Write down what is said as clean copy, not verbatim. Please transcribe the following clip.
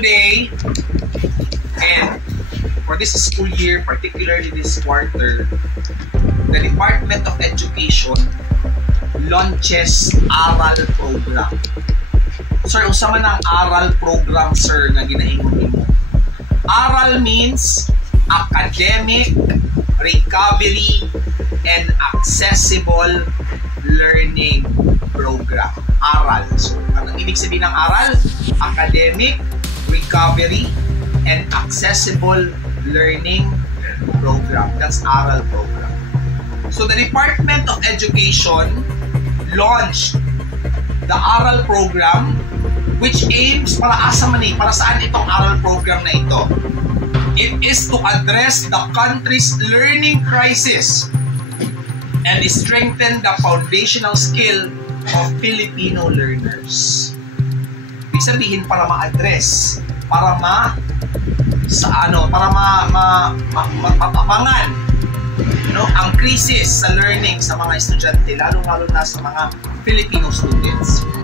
today, and for this school year, particularly this quarter, the Department of Education launches ARAL program. Sir, usa man ang ARAL program, sir, nga ginahingon mo. ARAL means Academic Recovery and Accessible Learning Program. ARAL. So, ang ibig sabihin ng ARAL? Academic Recovery and Accessible Learning Program. That's ARAL program. So, the Department of Education launched the ARAL program, which aims para saan itong ARAL program na ito? It is to address the country's learning crisis and strengthen the foundational skill of Filipino learners. Ibig sabihin, para ma-address, para matapangan ang krisis sa learning sa mga estudyante, lalo-lalo na sa mga Filipino students.